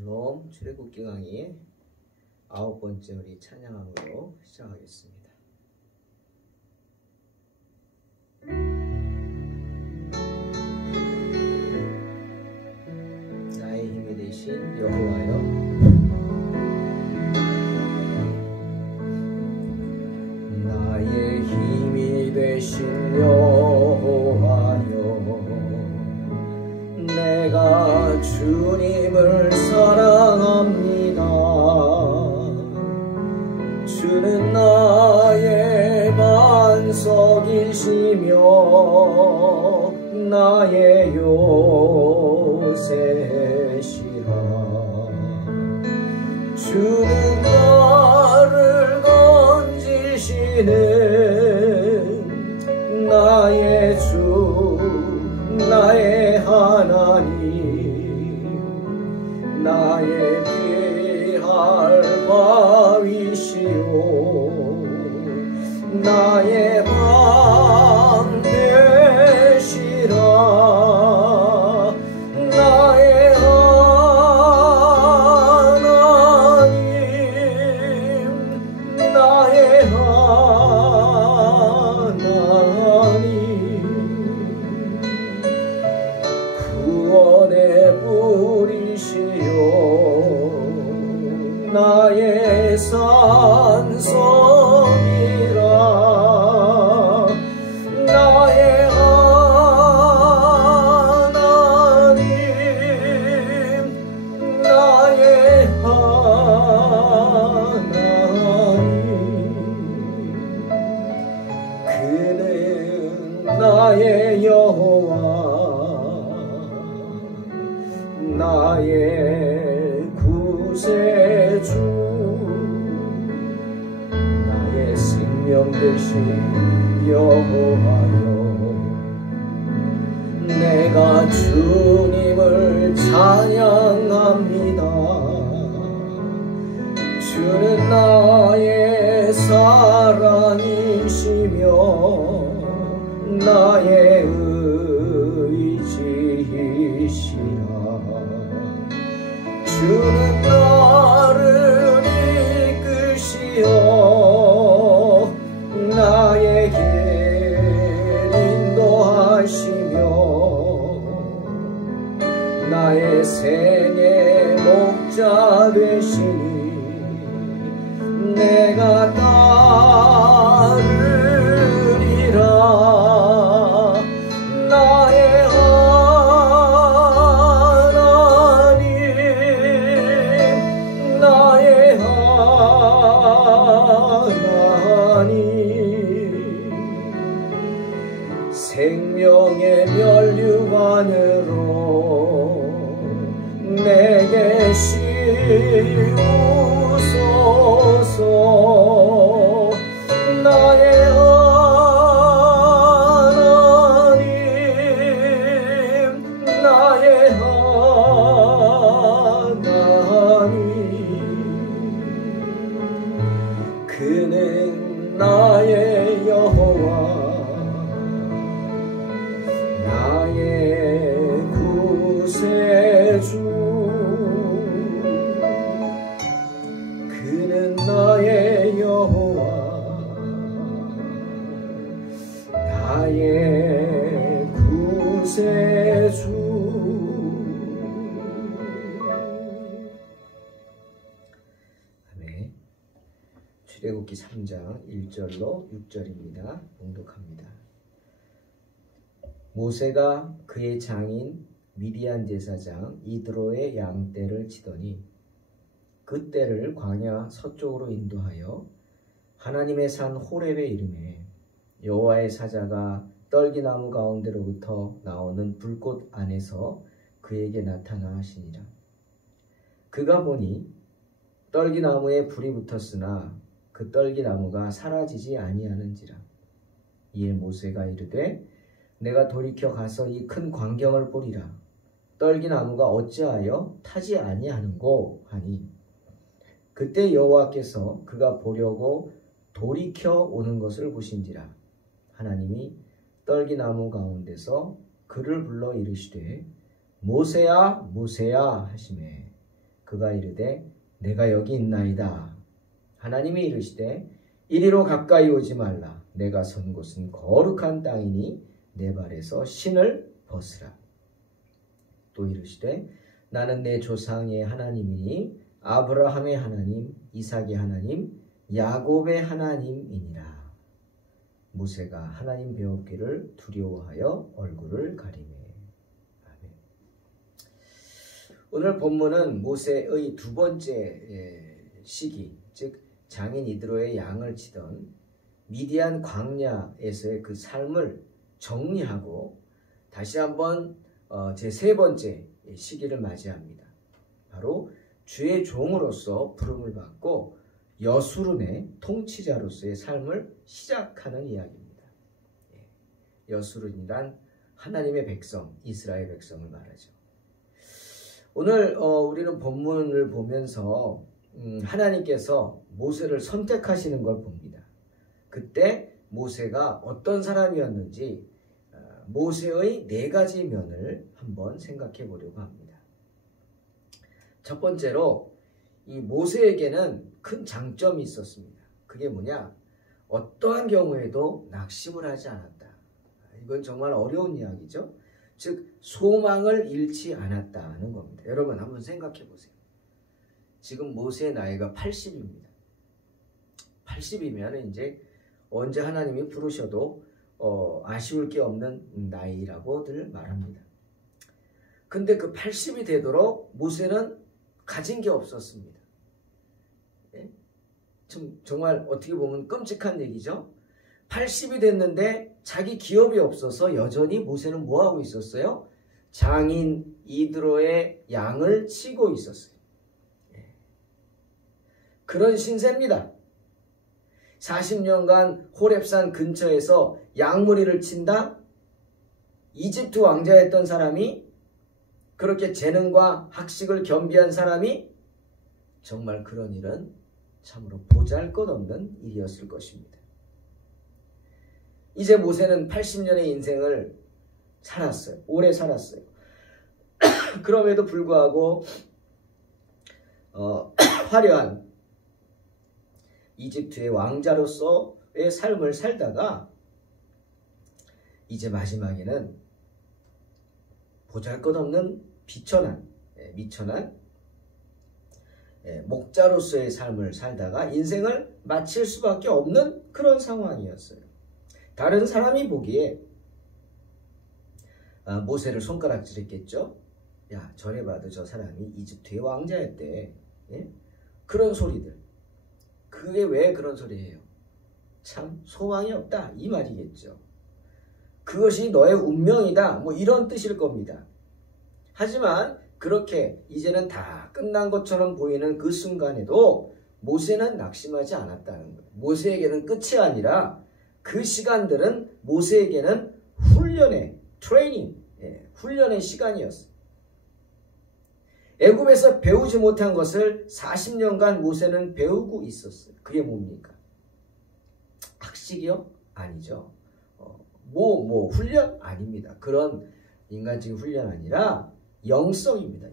샬롬 출애굽기 강의 9번째 우리 찬양함으로 시작하겠습니다. 나의 힘이 되신 여호와여, 나의 힘이 되신 여호와여, 내가 주님을 사랑합니다. 주는 나의 반석이시며 나의 요새시라. 주는 나를 건지시는 나의 주, 나의 하나님, 나의 피할 바위시오, 나의 방 되시라. 나의 하나님, 나의 하나님, 구원의 뿌리시요 나의 산성이라. 나의 하나님, 나의 하나님, 그는 나의 여호와, 나의 구세주, 나의 생명 되신 여호와여, 내가 주님을 찬양합니다. 주는 나의 사랑이시며 나의 의지이시라. 주는 나를 이끄시어 나의 길 인도하시며 나의 생의 목자 되시니 내가 따르리라. 나의 하나님, 나의 하나님, 생명의 면류관으로 내게 씌우소서. 나의 하나님, 나의 하나님, 그는 나의 여호와, 나의 구세주, 그는 나의 여호와, 나의 구세주. 아멘. 출애굽기 3장 1절로 6절입니다. 봉독합니다. 모세가 그의 장인 미디안 제사장 이드로의 양떼를 치더니 그 떼를 광야 서쪽으로 인도하여 하나님의 산 호렙에 이르매 여호와의 사자가 떨기나무 가운데로부터 나오는 불꽃 안에서 그에게 나타나 하시니라. 그가 보니 떨기나무에 불이 붙었으나 그 떨기나무가 사라지지 아니하는지라. 이에 모세가 이르되 내가 돌이켜 가서 이 큰 광경을 보리라. 떨기나무가 어찌하여 타지 아니하는고 하니, 그때 여호와께서 그가 보려고 돌이켜 오는 것을 보신지라. 하나님이 떨기나무 가운데서 그를 불러 이르시되 모세야 모세야 하시매 그가 이르되 내가 여기 있나이다. 하나님이 이르시되 이리로 가까이 오지 말라. 내가 선 곳은 거룩한 땅이니 내 발에서 신을 벗으라. 또 이르시되 나는 내 조상의 하나님이니 아브라함의 하나님, 이삭의 하나님, 야곱의 하나님이니라. 모세가 하나님 배웠기를 두려워하여 얼굴을 가리매. 아멘. 오늘 본문은 모세의 두 번째 시기, 즉 장인 이드로의 양을 치던 미디안 광야에서의 그 삶을 정리하고 다시 한번 제 세 번째 시기를 맞이합니다. 바로 주의 종으로서 부름을 받고 여수론의 통치자로서의 삶을 시작하는 이야기입니다. 여수론이란 하나님의 백성, 이스라엘 백성을 말하죠. 오늘 우리는 본문을 보면서 하나님께서 모세를 선택하시는 걸 봅니다. 그때 모세가 어떤 사람이었는지 모세의 네 가지 면을 한번 생각해 보려고 합니다. 첫 번째로 이 모세에게는 큰 장점이 있었습니다. 그게 뭐냐? 어떠한 경우에도 낙심을 하지 않았다. 이건 정말 어려운 이야기죠. 즉 소망을 잃지 않았다는 겁니다. 여러분 한번 생각해 보세요. 지금 모세의 나이가 80입니다. 80이면 이제 언제 하나님이 부르셔도 아쉬울 게 없는 나이라고들 말합니다. 근데 그 80이 되도록 모세는 가진 게 없었습니다. 정말 어떻게 보면 끔찍한 얘기죠. 80이 됐는데 자기 기업이 없어서 여전히 모세는 뭐하고 있었어요? 장인 이드로의 양을 치고 있었어요. 그런 신세입니다. 40년간 호렙산 근처에서 양무리를 친다? 이집트 왕자였던 사람이, 그렇게 재능과 학식을 겸비한 사람이 정말 그런 일은 참으로 보잘것없는 일이었을 것입니다. 이제 모세는 80년의 인생을 살았어요. 오래 살았어요. 그럼에도 불구하고 화려한 이집트의 왕자로서의 삶을 살다가 이제 마지막에는 보잘것없는 미천한 목자로서의 삶을 살다가 인생을 마칠 수밖에 없는 그런 상황이었어요. 다른 사람이 보기에 모세를 손가락질했겠죠. 야, 전에 봐도 저 사람이 이집트의 왕자였대. 예? 그런 소리들. 그게 왜 그런 소리예요? 참 소망이 없다 이 말이겠죠. 그것이 너의 운명이다 뭐 이런 뜻일 겁니다. 하지만 그렇게 이제는 다 끝난 것처럼 보이는 그 순간에도 모세는 낙심하지 않았다는 거예요. 모세에게는 끝이 아니라 그 시간들은 모세에게는 훈련의 훈련의 시간이었어요. 애굽에서 배우지 못한 것을 40년간 모세는 배우고 있었어요. 그게 뭡니까? 학식이요? 아니죠. 훈련? 아닙니다. 그런 인간적인 훈련 아니라 영성입니다.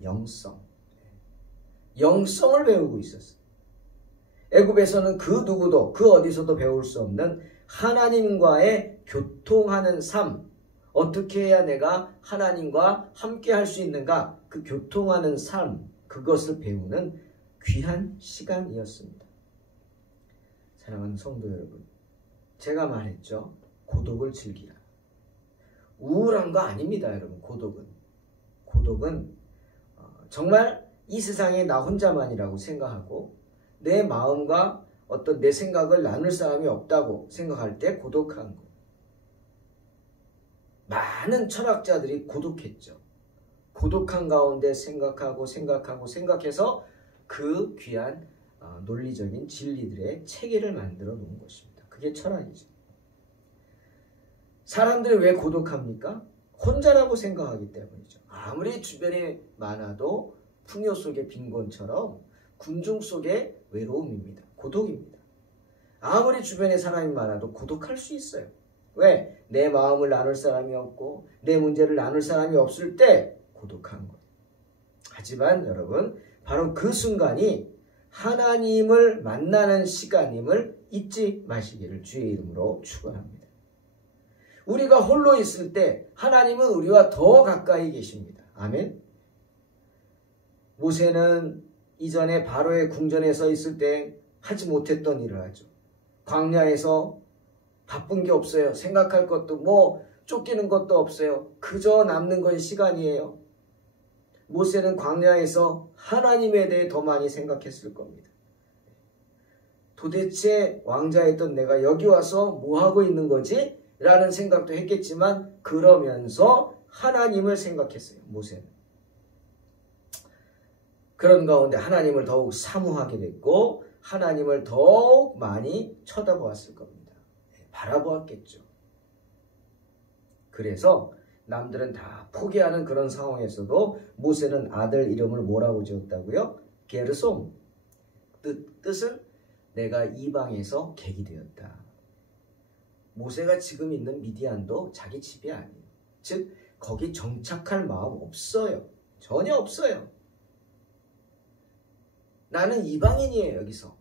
영성을 배우고 있었어요. 애굽에서는 그 누구도 그 어디서도 배울 수 없는 하나님과의 교통하는 삶, 어떻게 해야 내가 하나님과 함께 할 수 있는가, 그 교통하는 삶, 그것을 배우는 귀한 시간이었습니다. 사랑하는 성도 여러분, 제가 말했죠. 고독을 즐기라. 우울한 거 아닙니다, 여러분. 고독은 정말 이 세상에 나 혼자만이라고 생각하고 내 마음과 어떤 내 생각을 나눌 사람이 없다고 생각할 때 고독한 거. 많은 철학자들이 고독했죠. 고독한 가운데 생각해서 그 귀한 논리적인 진리들의 체계를 만들어 놓은 것입니다. 그게 철학이죠. 사람들이 왜 고독합니까? 혼자라고 생각하기 때문이죠. 아무리 주변에 많아도 풍요 속의 빈곤처럼 군중 속의 외로움입니다. 고독입니다. 아무리 주변에 사람이 많아도 고독할 수 있어요. 왜? 내 마음을 나눌 사람이 없고 내 문제를 나눌 사람이 없을 때 고독한 거예요. 하지만 여러분, 바로 그 순간이 하나님을 만나는 시간임을 잊지 마시기를 주의 이름으로 축원합니다. 우리가 홀로 있을 때 하나님은 우리와 더 가까이 계십니다. 아멘. 모세는 이전에 바로의 궁전에 서 있을 때 하지 못했던 일을 하죠. 광야에서 바쁜 게 없어요. 생각할 것도 쫓기는 것도 없어요. 그저 남는 건 시간이에요. 모세는 광야에서 하나님에 대해 더 많이 생각했을 겁니다. 도대체 왕자였던 내가 여기 와서 뭐 하고 있는 거지? 라는 생각도 했겠지만 그러면서 하나님을 생각했어요. 모세는. 그런 가운데 하나님을 더욱 사모하게 됐고 하나님을 더욱 많이 쳐다보았을 겁니다. 바라보았겠죠. 그래서 남들은 다 포기하는 그런 상황에서도 모세는 아들 이름을 뭐라고 지었다고요? 게르솜. 뜻은 내가 이방에서 객이 되었다. 모세가 지금 있는 미디안도 자기 집이 아니에요. 즉 거기 정착할 마음 없어요. 전혀 없어요. 나는 이방인이에요. 여기서.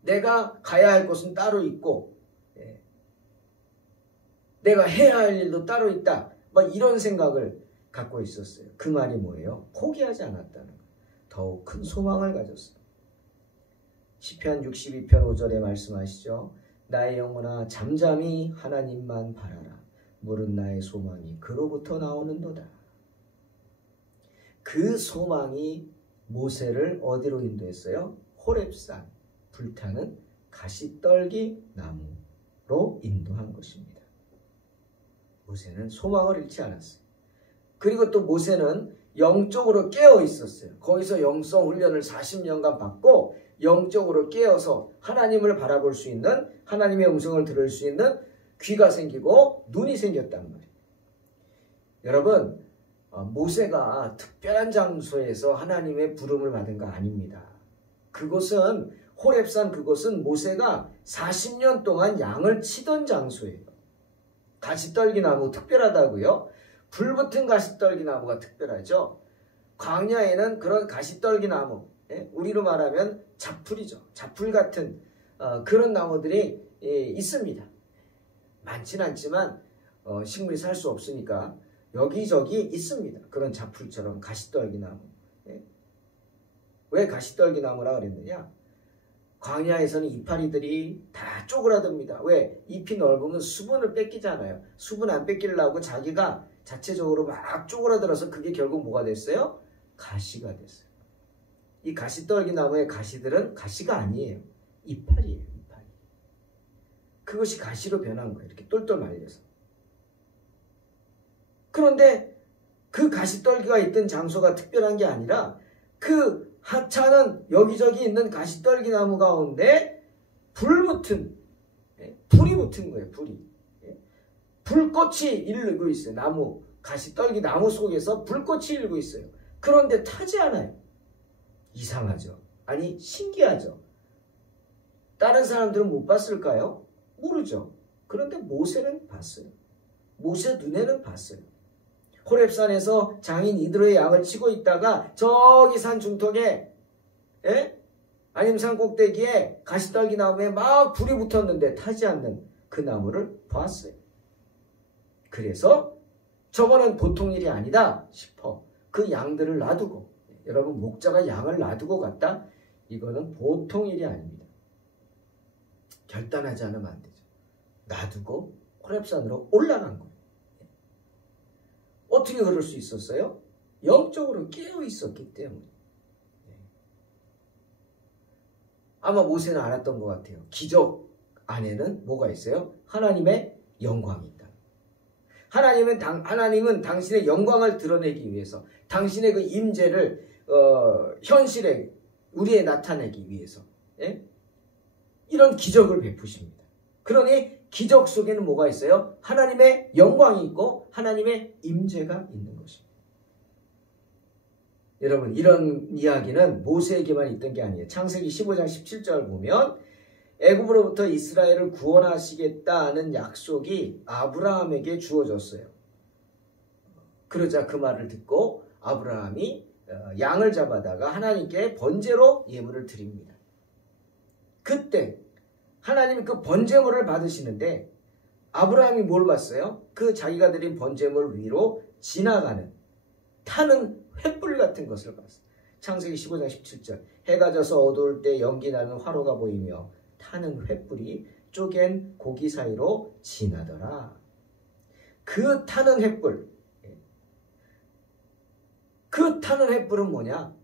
내가 가야 할 곳은 따로 있고 내가 해야 할 일도 따로 있다. 이런 생각을 갖고 있었어요. 그 말이 뭐예요? 포기하지 않았다는 거예요. 더욱 큰 소망을 가졌어요. 시편 62편 5절에 말씀하시죠. 나의 영혼아 잠잠히 하나님만 바라라. 물은 나의 소망이 그로부터 나오는도다. 그 소망이 모세를 어디로 인도했어요? 호렙산, 불타는 가시떨기 나무로 인도한 것입니다. 모세는 소망을 잃지 않았어요. 그리고 또 모세는 영적으로 깨어 있었어요. 거기서 영성 훈련을 40년간 받고 영적으로 깨어서 하나님을 바라볼 수 있는, 하나님의 음성을 들을 수 있는 귀가 생기고 눈이 생겼단 말이에요. 여러분, 모세가 특별한 장소에서 하나님의 부름을 받은 거 아닙니다. 그곳은 호렙산, 그곳은 모세가 40년 동안 양을 치던 장소예요. 가시떨기나무 특별하다고요? 불붙은 가시떨기나무가 특별하죠. 광야에는 그런 가시떨기나무, 우리로 말하면 자풀이죠. 자풀 같은 그런 나무들이 있습니다. 많지는 않지만 식물이 살 수 없으니까 여기저기 있습니다. 그런 자풀처럼 가시떨기나무. 왜 가시떨기나무라 그랬느냐? 광야에서는 이파리들이 다 쪼그라듭니다. 왜? 잎이 넓으면 수분을 뺏기잖아요. 수분 안 뺏기려고 자기가 자체적으로 막 쪼그라들어서 그게 결국 뭐가 됐어요? 가시가 됐어요. 이 가시떨기 나무의 가시들은 가시가 아니에요. 이파리예요. 이파리. 그것이 가시로 변한 거예요. 이렇게 똘똘 말려서. 그런데 그 가시떨기가 있던 장소가 특별한 게 아니라 그 하찮은 여기저기 있는 가시떨기 나무 가운데 불이 붙은 거예요. 불이. 불꽃이 일르고 있어요. 나무, 가시떨기 나무 속에서 불꽃이 일고 있어요. 그런데 타지 않아요. 이상하죠. 아니 신기하죠. 다른 사람들은 못 봤을까요? 모르죠. 그런데 모세는 봤어요. 모세 눈에는 봤어요. 호렙산에서 장인 이드로의 양을 치고 있다가 저기 산 중턱에 아니면 산 꼭대기에 가시떨기 나무에 막 불이 붙었는데 타지 않는 그 나무를 봤어요. 그래서 저거는 보통 일이 아니다 싶어 그 양들을 놔두고, 여러분 목자가 양을 놔두고 갔다? 이거는 보통 일이 아닙니다. 결단하지 않으면 안 되죠. 놔두고 호렙산으로 올라간 거예요. 어떻게 그럴 수 있었어요? 영적으로 깨어 있었기 때문에. 아마 모세는 알았던 것 같아요. 기적 안에는 뭐가 있어요? 하나님의 영광이 있다. 하나님은 당신의 영광을 드러내기 위해서, 당신의 그 임재를 현실에 우리에 나타내기 위해서 이런 기적을 베푸십니다. 그러니 기적 속에는 뭐가 있어요? 하나님의 영광이 있고 하나님의 임재가 있는 것입니다. 여러분, 이런 이야기는 모세에게만 있던 게 아니에요. 창세기 15장 17절 보면 애굽으로부터 이스라엘을 구원하시겠다는 약속이 아브라함에게 주어졌어요. 그러자 그 말을 듣고 아브라함이 양을 잡아다가 하나님께 번제로 예물을 드립니다. 그때 하나님이 그 번제물을 받으시는데 아브라함이 뭘 봤어요? 그 자기가 드린 번제물 위로 지나가는 타는 횃불 같은 것을 봤어요. 창세기 15장 17절 해가 져서 어두울 때 연기 나는 화로가 보이며 타는 횃불이 쪼갠 고기 사이로 지나더라. 그 타는 횃불, 그 타는 횃불은 뭐냐?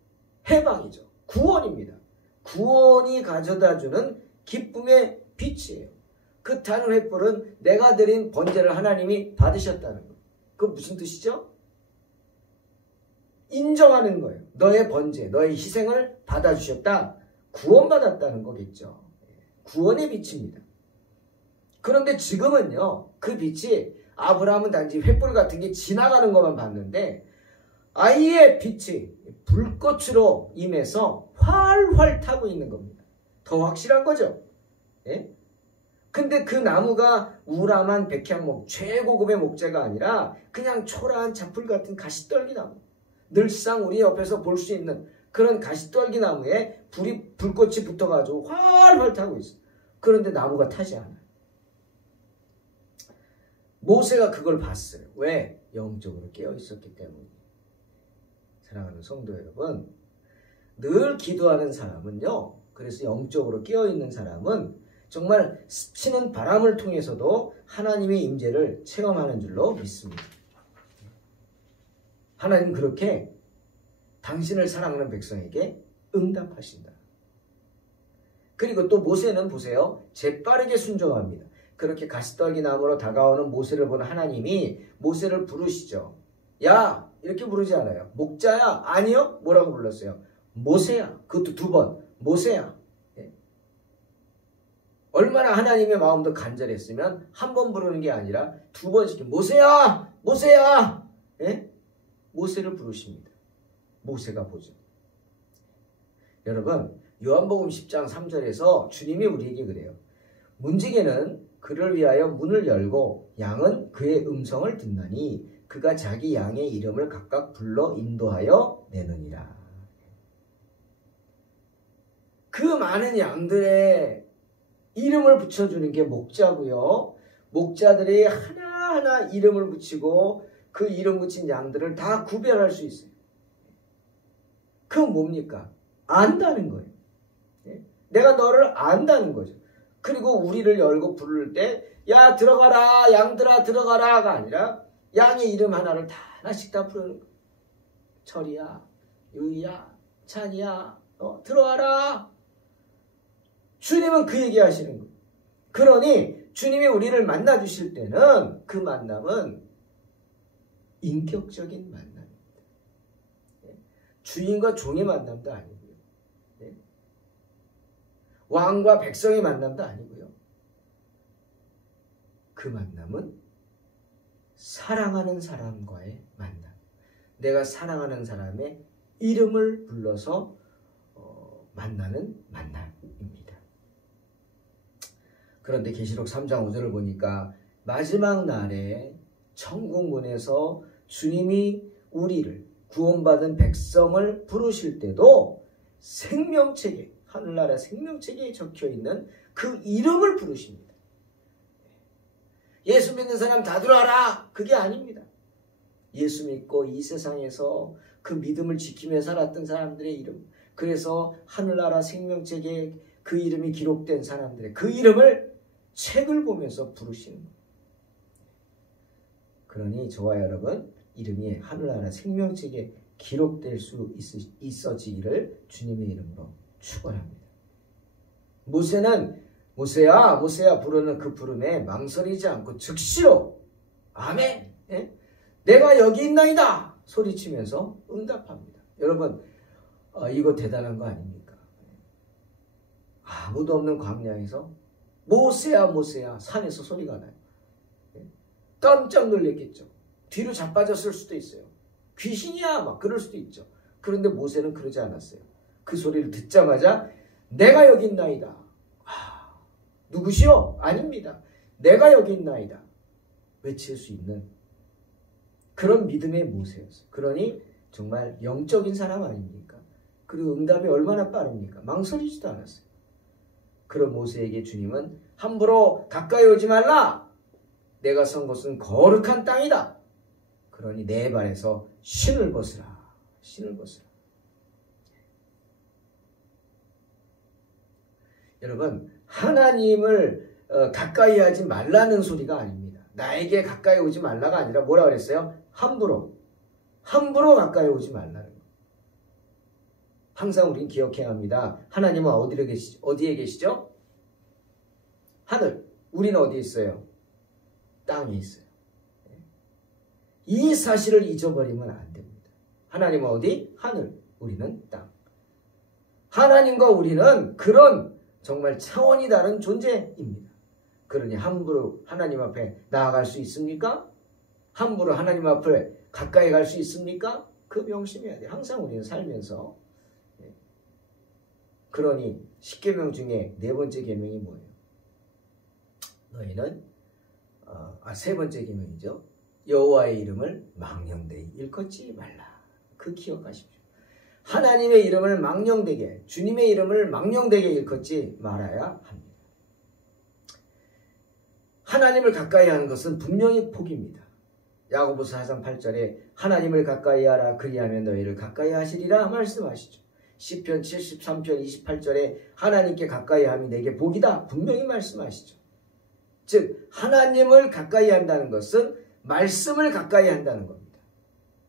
해방이죠. 구원입니다. 구원이 가져다주는 기쁨의 빛이에요. 그 타는 횃불은 내가 드린 번제를 하나님이 받으셨다는 거예요. 그 무슨 뜻이죠? 인정하는 거예요. 너의 번제, 너의 희생을 받아주셨다. 구원받았다는 거겠죠. 구원의 빛입니다. 그런데 지금은요, 그 빛이 아브라함은 단지 횃불 같은 게 지나가는 것만 봤는데 아예 빛이 불꽃으로 임해서 활활 타고 있는 겁니다. 더 확실한 거죠. 예? 근데 그 나무가 우람한 백향목, 최고급의 목재가 아니라 그냥 초라한 자풀 같은 가시떨기 나무. 늘상 우리 옆에서 볼 수 있는 그런 가시떨기 나무에 불꽃이 붙어가지고 활활 타고 있어요. 그런데 나무가 타지 않아요. 모세가 그걸 봤어요. 왜? 영적으로 깨어 있었기 때문에. 사랑하는 성도 여러분, 늘 기도하는 사람은요, 그래서 영적으로 깨어 있는 사람은 정말 스치는 바람을 통해서도 하나님의 임재를 체험하는 줄로 믿습니다. 하나님 그렇게 당신을 사랑하는 백성에게 응답하신다. 그리고 또 모세는 보세요. 재빠르게 순종합니다. 그렇게 가시떨기 나무로 다가오는 모세를 본 하나님이 모세를 부르시죠. 야! 이렇게 부르지 않아요. 목자야? 아니요? 뭐라고 불렀어요? 모세야. 그것도 2번. 모세야. 예. 얼마나 하나님의 마음도 간절했으면 한 번 부르는 게 아니라 2번씩 모세야! 모세야! 예? 모세를 부르십니다. 모세가 보죠. 여러분, 요한복음 10장 3절에서 주님이 우리에게 그래요. 문지기는 그를 위하여 문을 열고 양은 그의 음성을 듣나니 그가 자기 양의 이름을 각각 불러 인도하여 내느니라. 그 많은 양들의 이름을 붙여주는 게 목자고요. 목자들이 하나하나 이름을 붙이고 그 이름 붙인 양들을 다 구별할 수 있어요. 그건 뭡니까? 안다는 거예요. 내가 너를 안다는 거죠. 그리고 우리를 열고 부를 때 야 들어가라 양들아 들어가라가 아니라 양의 이름 하나를 다 하나씩 다 부르는 거예요. 철이야 유이야 찬이야 들어와라. 주님은 그 얘기 하시는 거예요. 그러니 주님이 우리를 만나 주실 때는 그 만남은 인격적인 만남입니다. 주인과 종의 만남도 아니고요. 왕과 백성의 만남도 아니고요. 그 만남은 사랑하는 사람과의 만남. 내가 사랑하는 사람의 이름을 불러서 만나는 만남입니다. 그런데 계시록 3장 5절을 보니까 마지막 날에 천국문에서 주님이 우리를 구원받은 백성을 부르실 때도 생명책에 하늘나라 생명책에 적혀있는 그 이름을 부르십니다. 예수 믿는 사람 다 들어와라. 그게 아닙니다. 예수 믿고 이 세상에서 그 믿음을 지키며 살았던 사람들의 이름, 그래서 하늘나라 생명책에 그 이름이 기록된 사람들의 그 이름을 책을 보면서 부르시는 거예요. 그러니 저와 여러분 이름이 하늘나라 생명책에 기록될 수 있어지기를 주님의 이름으로 축원합니다. 모세는 모세야 모세야 부르는 그 부름에 망설이지 않고 즉시로 아멘 내가 여기 있나이다 소리치면서 응답합니다. 여러분 이거 대단한 거 아닙니까? 아무도 없는 광야에서 모세야 모세야 산에서 소리가 나요. 깜짝 놀랐겠죠. 뒤로 자빠졌을 수도 있어요. 귀신이야 막 그럴 수도 있죠. 그런데 모세는 그러지 않았어요. 그 소리를 듣자마자 내가 여기 있나이다. 누구시오? 아닙니다. 내가 여기 있나이다. 외칠 수 있는 그런 믿음의 모세였어요. 그러니 정말 영적인 사람 아닙니까? 그리고 응답이 얼마나 빠릅니까? 망설이지도 않았어요. 그런 모세에게 주님은 함부로 가까이 오지 말라. 내가 선 곳은 거룩한 땅이다. 그러니 내 발에서 신을 벗으라. 신을 벗으라. 여러분, 하나님을 가까이 하지 말라는 소리가 아닙니다. 나에게 가까이 오지 말라가 아니라 뭐라 그랬어요? 함부로 가까이 오지 말라는 거. 항상 우린 기억해야 합니다. 하나님은 어디에 계시죠? 하늘. 우리는 어디에 있어요? 땅에 있어요. 이 사실을 잊어버리면 안 됩니다. 하나님은 어디? 하늘. 우리는 땅. 하나님과 우리는 그런 정말 차원이 다른 존재입니다. 그러니 함부로 하나님 앞에 나아갈 수 있습니까? 함부로 하나님 앞에 가까이 갈 수 있습니까? 그 명심해야 돼요. 항상 우리는 살면서. 그러니 10계명 중에 네 번째 계명이 뭐예요? 너희는 세 번째 계명이죠. 여호와의 이름을 망령되이 일컫지 말라. 그 기억하십시오. 하나님의 이름을 망령되게, 주님의 이름을 망령되게 일컫지 말아야 합니다. 하나님을 가까이 하는 것은 분명히 복입니다. 야고보서 4장 8절에 하나님을 가까이 하라 그리하면 너희를 가까이 하시리라 말씀하시죠. 시편 73편 28절에 하나님께 가까이 함이 내게 복이다 분명히 말씀하시죠. 즉 하나님을 가까이 한다는 것은 말씀을 가까이 한다는 겁니다.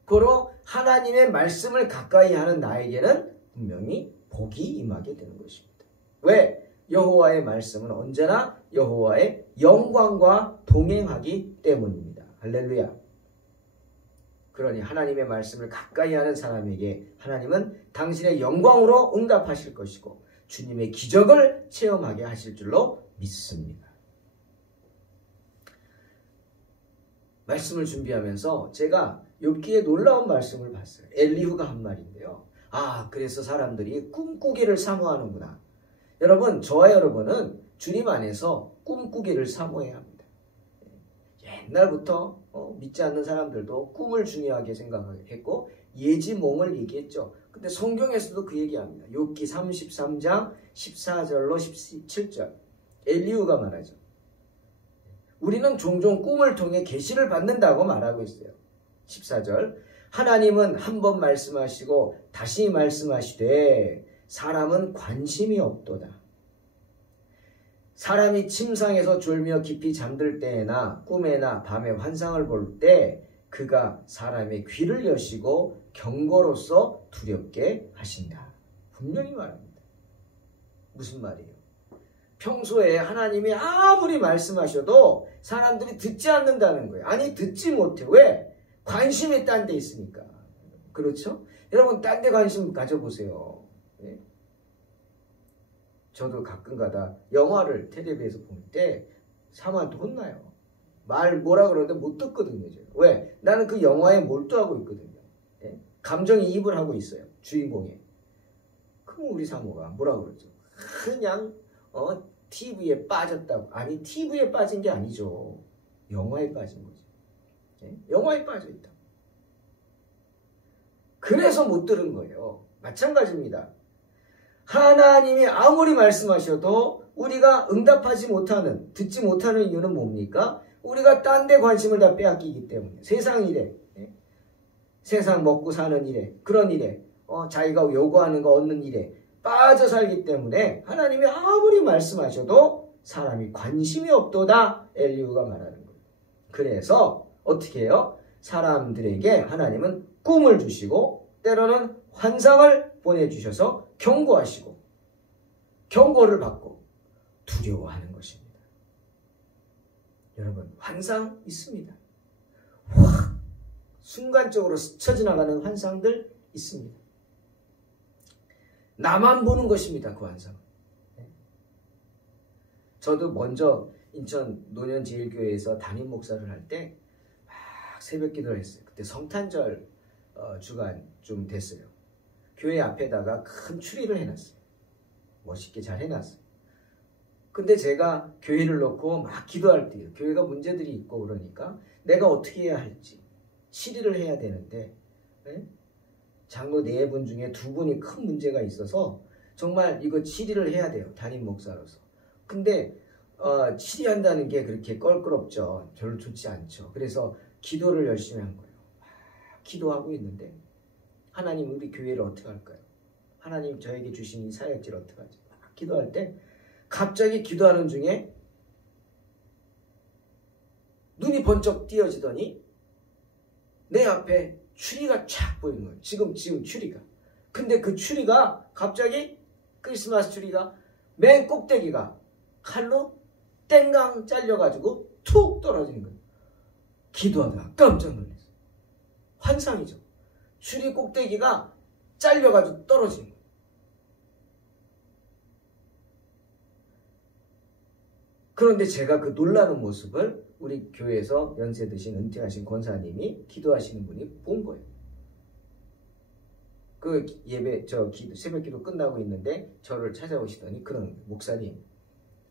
고로 하나님의 말씀을 가까이 하는 나에게는 분명히 복이 임하게 되는 것입니다. 왜? 여호와의 말씀은 언제나 여호와의 영광과 동행하기 때문입니다. 할렐루야. 그러니 하나님의 말씀을 가까이 하는 사람에게 하나님은 당신의 영광으로 응답하실 것이고 주님의 기적을 체험하게 하실 줄로 믿습니다. 말씀을 준비하면서 제가 욥기에 놀라운 말씀을 봤어요. 엘리후가 한 말인데요. 그래서 사람들이 꿈꾸기를 사모하는구나. 여러분, 저와 여러분은 주님 안에서 꿈꾸기를 사모해야 합니다. 옛날부터 믿지 않는 사람들도 꿈을 중요하게 생각했고 예지몽을 얘기했죠. 근데 성경에서도 그 얘기합니다. 욥기 33장 14절로 17절 엘리후가 말하죠. 우리는 종종 꿈을 통해 계시를 받는다고 말하고 있어요. 14절 하나님은 한 번 말씀하시고 다시 말씀하시되 사람은 관심이 없도다. 사람이 침상에서 졸며 깊이 잠들 때에나 꿈에나 밤에 환상을 볼 때 그가 사람의 귀를 여시고 경고로서 두렵게 하신다. 분명히 말합니다. 무슨 말이에요? 평소에 하나님이 아무리 말씀하셔도 사람들이 듣지 않는다는 거예요. 아니 듣지 못해. 왜? 관심이 딴 데 있으니까. 그렇죠? 여러분 딴 데 관심 가져보세요. 예? 저도 가끔가다 영화를 텔레비에서 볼 때 사모한테 혼나요. 말 뭐라 그러는데 못 듣거든요. 제가. 왜? 나는 그 영화에 몰두하고 있거든요. 예? 감정이입을 하고 있어요. 주인공에. 그럼 우리 사모가 뭐라 그러죠? 그냥 TV에 빠졌다고. 아니 TV에 빠진 게 아니죠. 영화에 빠진 거죠. 예? 영화에 빠져 있다. 그래서 못 들은 거예요. 마찬가지입니다. 하나님이 아무리 말씀하셔도 우리가 응답하지 못하는, 듣지 못하는 이유는 뭡니까? 우리가 딴 데 관심을 다 빼앗기기 때문에. 세상 일에, 예? 세상 먹고 사는 일에, 그런 일에, 자기가 요구하는 거 얻는 일에 빠져 살기 때문에 하나님이 아무리 말씀하셔도 사람이 관심이 없도다. 엘리후가 말하는 거예요. 그래서 어떻게 해요? 사람들에게 하나님은 꿈을 주시고 때로는 환상을 보내주셔서 경고하시고 경고를 받고 두려워하는 것입니다. 여러분 환상 있습니다. 확 순간적으로 스쳐 지나가는 환상들 있습니다. 나만 보는 것입니다. 그 환상은. 저도 먼저 인천 노년제일교회에서 담임 목사를 할 때 막 새벽 기도를 했어요. 그때 성탄절 주간 좀 됐어요. 교회 앞에다가 큰 추리를 해놨어요. 멋있게 잘 해놨어요. 근데 제가 교회를 놓고 막 기도할 때 교회가 문제들이 있고 그러니까 내가 어떻게 해야 할지 시리를 해야 되는데 장로 4분 중에 2분이 큰 문제가 있어서 정말 이거 치리를 해야 돼요. 담임 목사로서. 근데 치리한다는 게 그렇게 껄끄럽죠. 별로 좋지 않죠. 그래서 기도를 열심히 한 거예요. 기도하고 있는데 하나님 우리 교회를 어떻게 할까요? 하나님 저에게 주신 이 사역지를 어떻게 하지? 기도할 때 갑자기 기도하는 중에 눈이 번쩍 띄어지더니 내 앞에 추리가 쫙 보이는 거예요. 지금 추리가. 근데 그 추리가 갑자기 크리스마스 추리가 맨 꼭대기가 칼로 땡강 잘려가지고 툭 떨어지는 거예요. 기도하다가 깜짝 놀랐어요. 환상이죠. 추리 꼭대기가 잘려가지고 떨어지는 거예요. 그런데 제가 그 놀라는 모습을 우리 교회에서 연세 드신 은퇴하신 권사님이 기도하시는 분이 본 거예요. 그 예배 새벽 기도 끝나고 있는데 저를 찾아오시더니 그런 거예요. 목사님,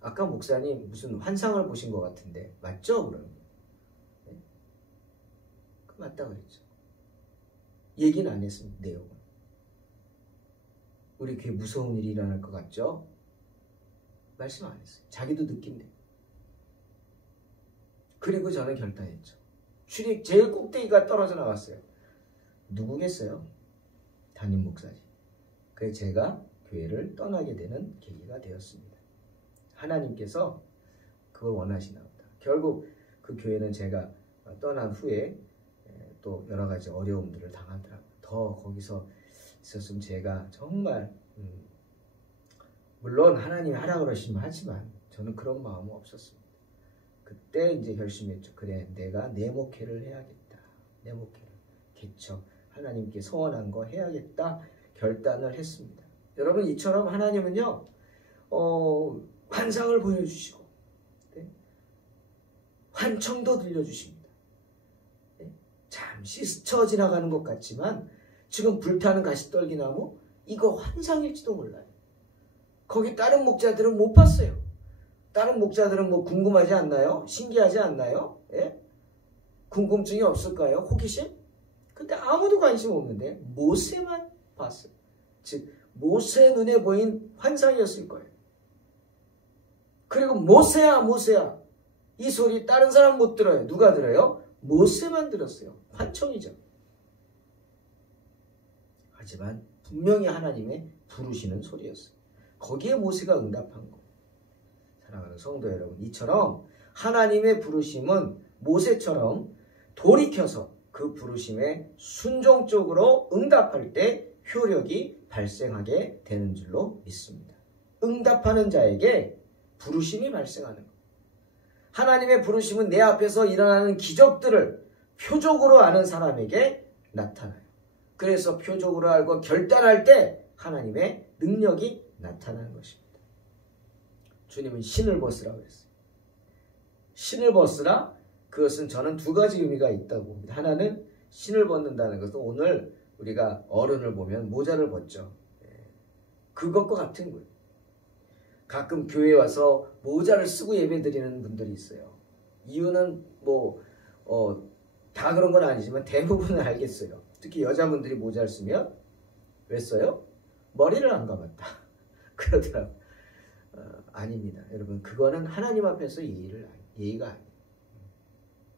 아까 목사님 무슨 환상을 보신 것 같은데 맞죠? 그러는 거예요. 네? 맞다 그랬죠. 얘기는 안 했습니다. 내용은. 우리 교회 무서운 일이 일어날 것 같죠? 말씀 안 했어요. 자기도 느낀대. 그리고 저는 결단했죠. 추리 제일 꼭대기가 떨어져 나왔어요. 누구겠어요? 담임 목사지. 그래서 제가 교회를 떠나게 되는 계기가 되었습니다. 하나님께서 그걸 원하시나 보다. 결국 그 교회는 제가 떠난 후에 또 여러 가지 어려움들을 당하더라고요. 더 거기서 있었으면 제가 정말 물론 하나님이 하라 그러시면 하지만 저는 그런 마음은 없었습니다. 그때 이제 결심했죠. 그래, 내가 내 목회를 해야겠다. 내 목회를 개척 하나님께 서원한 거 해야겠다 결단을 했습니다. 여러분 이처럼 하나님은요 환상을 보여주시고 네? 환청도 들려주십니다. 네? 잠시 스쳐 지나가는 것 같지만 지금 불타는 가시떨기나무 이거 환상일지도 몰라요. 거기 다른 목자들은 못 봤어요. 다른 목자들은 뭐 궁금하지 않나요? 신기하지 않나요? 예? 궁금증이 없을까요? 호기심? 근데 아무도 관심 없는데 모세만 봤어요. 즉 모세 눈에 보인 환상이었을 거예요. 그리고 모세야 모세야 이 소리 다른 사람 못 들어요. 누가 들어요? 모세만 들었어요. 환청이죠. 하지만 분명히 하나님의 부르시는 소리였어요. 거기에 모세가 응답한 거. 사랑하는 성도 여러분, 이처럼 하나님의 부르심은 모세처럼 돌이켜서 그 부르심에 순종적으로 응답할 때 효력이 발생하게 되는 줄로 믿습니다. 응답하는 자에게 부르심이 발생하는 것. 하나님의 부르심은 내 앞에서 일어나는 기적들을 표적으로 아는 사람에게 나타나요. 그래서 표적으로 알고 결단할 때 하나님의 능력이 나타나는 것입니다. 주님은 신을 벗으라고 그랬어요. 신을 벗으라? 그것은 저는 두 가지 의미가 있다고 봅니다. 하나는 신을 벗는다는 것은 오늘 우리가 어른을 보면 모자를 벗죠. 그것과 같은 거예요. 가끔 교회에 와서 모자를 쓰고 예배드리는 분들이 있어요. 이유는 다 그런 건 아니지만 대부분은 알겠어요. 특히 여자분들이 모자를 쓰면 왜 써요? 머리를 안 감았다. 그러더라고요. 아닙니다. 여러분 그거는 하나님 앞에서 예의가 아니에요.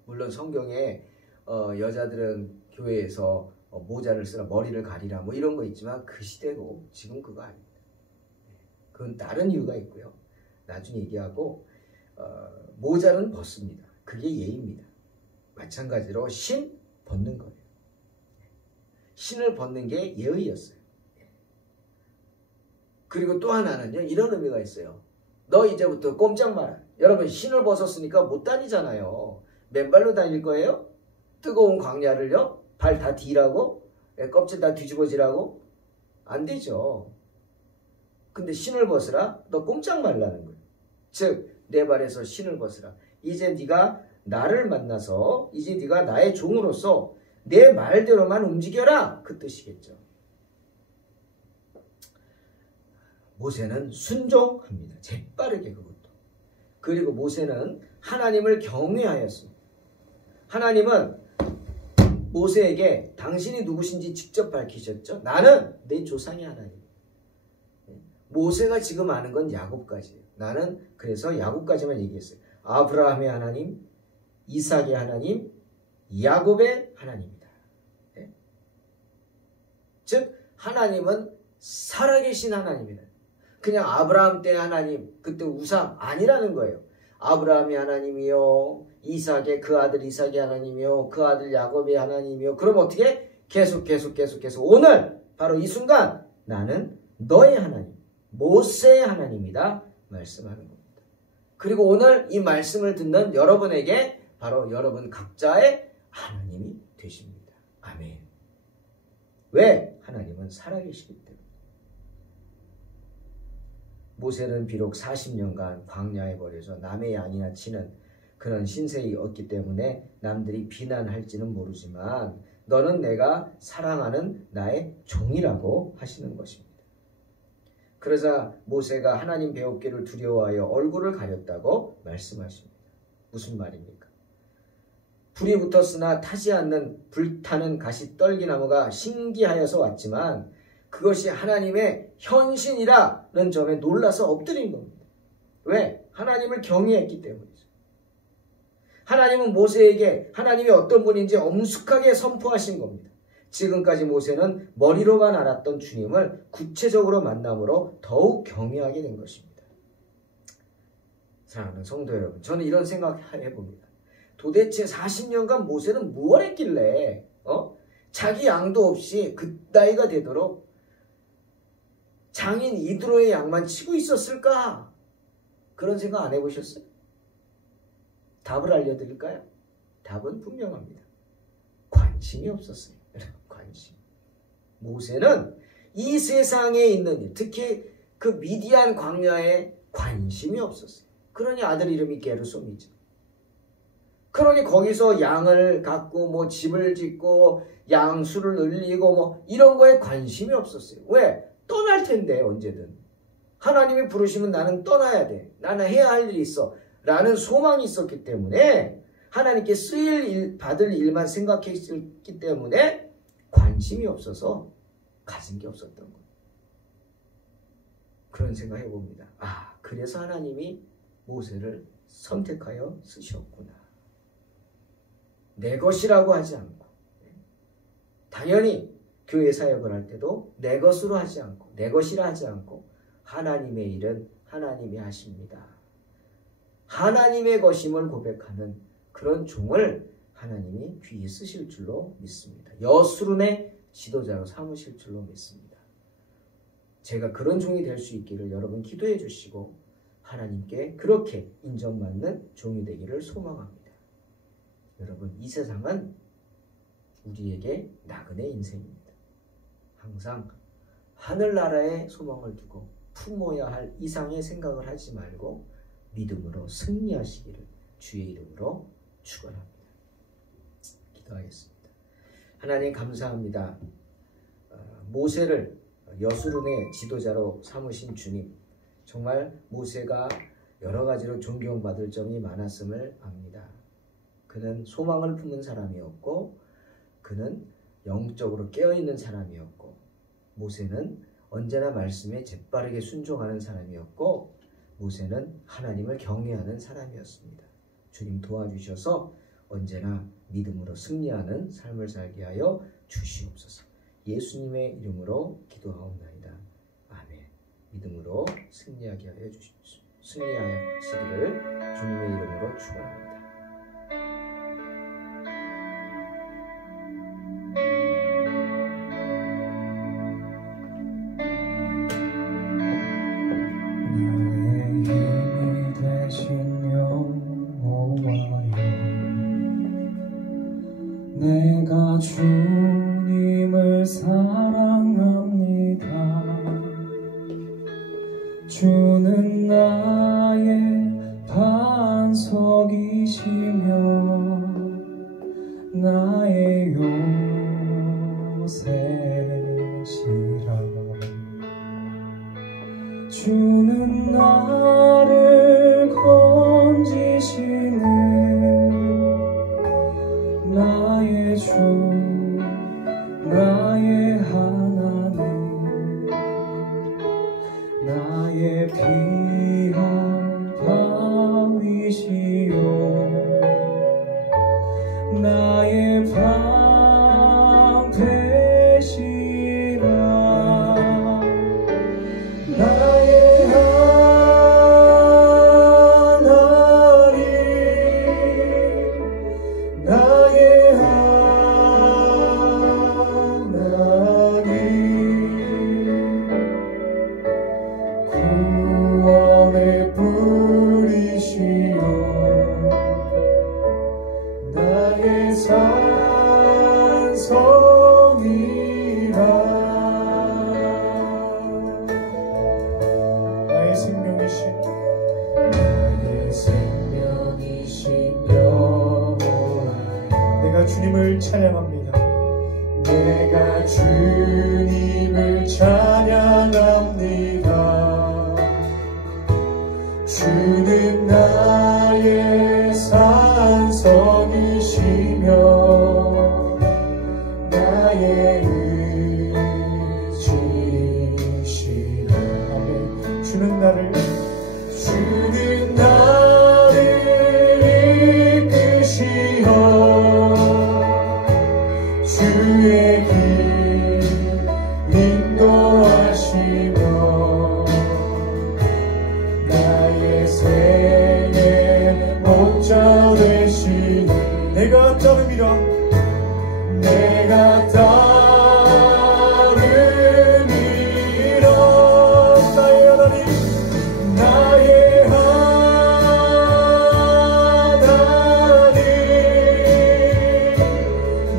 물론 성경에 여자들은 교회에서 모자를 쓰라 머리를 가리라 뭐 이런 거 있지만 그 시대고 지금 그거 아닙니다. 그건 다른 이유가 있고요. 나중에 얘기하고 모자는 벗습니다. 그게 예의입니다. 마찬가지로 신 벗는 거예요. 신을 벗는 게 예의였어요. 그리고 또 하나는요. 이런 의미가 있어요. 너 이제부터 꼼짝 마라. 여러분 신을 벗었으니까 못 다니잖아요. 맨발로 다닐 거예요? 뜨거운 광야를요? 발 다 뒤라고? 껍질 다 뒤집어지라고? 안 되죠. 근데 신을 벗으라? 너 꼼짝 말라는 거예요. 즉 내 발에서 신을 벗으라. 이제 네가 나를 만나서 이제 네가 나의 종으로서 내 말대로만 움직여라. 그 뜻이겠죠. 모세는 순종합니다. 재빠르게 그것도. 그리고 모세는 하나님을 경외하였습니다. 하나님은 모세에게 당신이 누구신지 직접 밝히셨죠. 나는 내 조상의 하나님. 모세가 지금 아는 건 야곱까지예요. 나는 그래서 야곱까지만 얘기했어요. 아브라함의 하나님, 이삭의 하나님, 야곱의 하나님이다. 네? 즉 하나님은 살아계신 하나님이다. 그냥 아브라함 때 하나님, 그때 우상 아니라는 거예요. 아브라함의 하나님이요, 이삭의 그 아들 이삭의 하나님이요, 그 아들 야곱의 하나님이요. 그럼 어떻게? 계속 오늘 바로 이 순간 나는 너의 하나님, 모세의 하나님이다 말씀하는 겁니다. 그리고 오늘 이 말씀을 듣는 여러분에게 바로 여러분 각자의 하나님이 되십니다. 아멘. 왜? 하나님은 살아계시기 때문에. 모세는 비록 40년간 광야에 버려져 남의 양이나 치는 그런 신세이었기 때문에 남들이 비난할지는 모르지만 너는 내가 사랑하는 나의 종이라고 하시는 것입니다. 그러자 모세가 하나님 배우기를 두려워하여 얼굴을 가렸다고 말씀하십니다. 무슨 말입니까? 불이 붙었으나 타지 않는 불타는 가시떨기나무가 신기하여서 왔지만 그것이 하나님의 현신이라는 점에 놀라서 엎드린 겁니다. 왜? 하나님을 경외했기 때문이죠. 하나님은 모세에게 하나님이 어떤 분인지 엄숙하게 선포하신 겁니다. 지금까지 모세는 머리로만 알았던 주님을 구체적으로 만남으로 더욱 경외하게 된 것입니다. 사랑하는 성도 여러분, 저는 이런 생각을 해봅니다. 도대체 40년간 모세는 무엇 했길래 자기 양도 없이 그 나이가 되도록 장인 이드로의 양만 치고 있었을까? 그런 생각 안 해보셨어요? 답을 알려드릴까요? 답은 분명합니다. 관심이 없었어요. 관심. 모세는 이 세상에 있는 일, 특히 그 미디안 광야에 관심이 없었어요. 그러니 아들 이름이 게르솜이죠. 그러니 거기서 양을 갖고 뭐 집을 짓고 양수를 늘리고 뭐 이런 거에 관심이 없었어요. 왜? 떠날 텐데 언제든. 하나님이 부르시면 나는 떠나야 돼. 나는 해야 할 일이 있어. 라는 소망이 있었기 때문에 하나님께 받을 일만 생각했기 때문에 관심이 없어서 가진 게 없었던 거예요. 그런 생각 해봅니다. 그래서 하나님이 모세를 선택하여 쓰셨구나. 내 것이라고 하지 않고, 당연히 교회 사역을 할 때도 내 것으로 하지 않고, 내 것이라 하지 않고, 하나님의 일은 하나님이 하십니다. 하나님의 것임을 고백하는 그런 종을 하나님이 귀히 쓰실 줄로 믿습니다. 여수론의 지도자로 삼으실 줄로 믿습니다. 제가 그런 종이 될 수 있기를 여러분 기도해 주시고 하나님께 그렇게 인정받는 종이 되기를 소망합니다. 여러분, 이 세상은 우리에게 나그네 인생입니다. 항상 하늘나라에 소망을 두고 품어야 할 이상의 생각을 하지 말고 믿음으로 승리하시기를 주의 이름으로 축원합니다. 기도하겠습니다. 하나님 감사합니다. 모세를 여수론의 지도자로 삼으신 주님, 정말 모세가 여러 가지로 존경받을 점이 많았음을 압니다. 그는 소망을 품은 사람이었고 그는 영적으로 깨어있는 사람이었고 모세는 언제나 말씀에 재빠르게 순종하는 사람이었고 모세는 하나님을 경외하는 사람이었습니다. 주님 도와주셔서 언제나 믿음으로 승리하는 삶을 살게 하여 주시옵소서. 예수님의 이름으로 기도하옵나이다. 아멘. 믿음으로 승리하게 하여 주십시오. 승리하시기를 주님의 이름으로 축원합니다. 내가 주님을 사랑합니다. 주는 나의 반석이시며 나의 요새시라. 주는 나를 건지시는 나의 주 나의 하나님 나의 귀한 바위시요 나의 방패시라 나의 하나님 나의 하나님 구원의 뿌리시요 나의 산성이라 나의 생명이신 여호와 내가 주님을 찬양합니다 내가 주님을 찬양합니다 주는 나의 산성이시며 나의 의지시라 아멘 주는 나를 이끄시어 주의 길 인도하시며 나의 생의 목자 되시니 내가 따름이라 내가 따름이라 나의 하나님 나의 하나님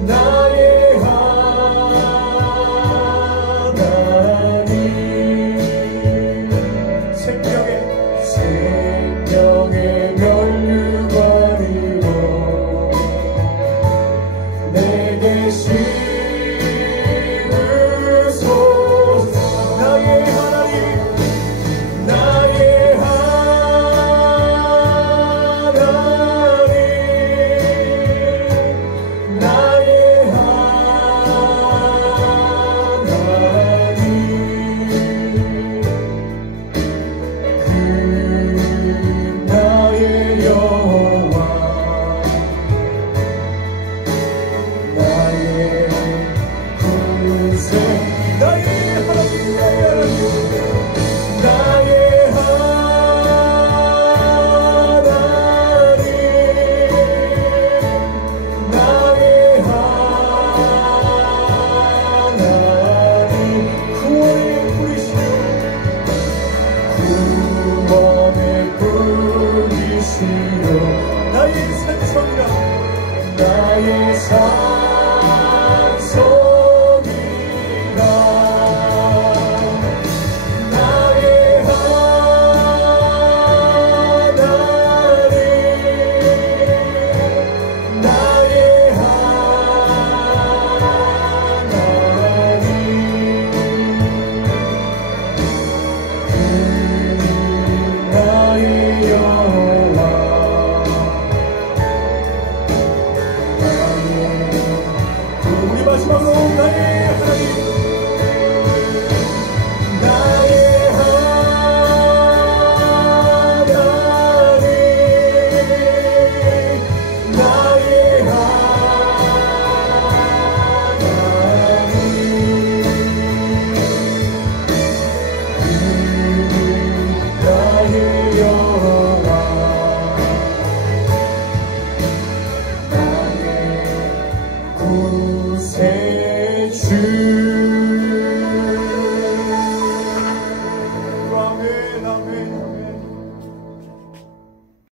나의 하나님 생명의 면류관이로 내게 심으소서 나의 하나님 나의 하나님 나의 하나님 그는 나의 여호와 나의 구세 나의 하나님 나의 하나님 나의 하나님 구원의 뿌리시오 구원의 뿌리시오 나의 산성이라 나의 산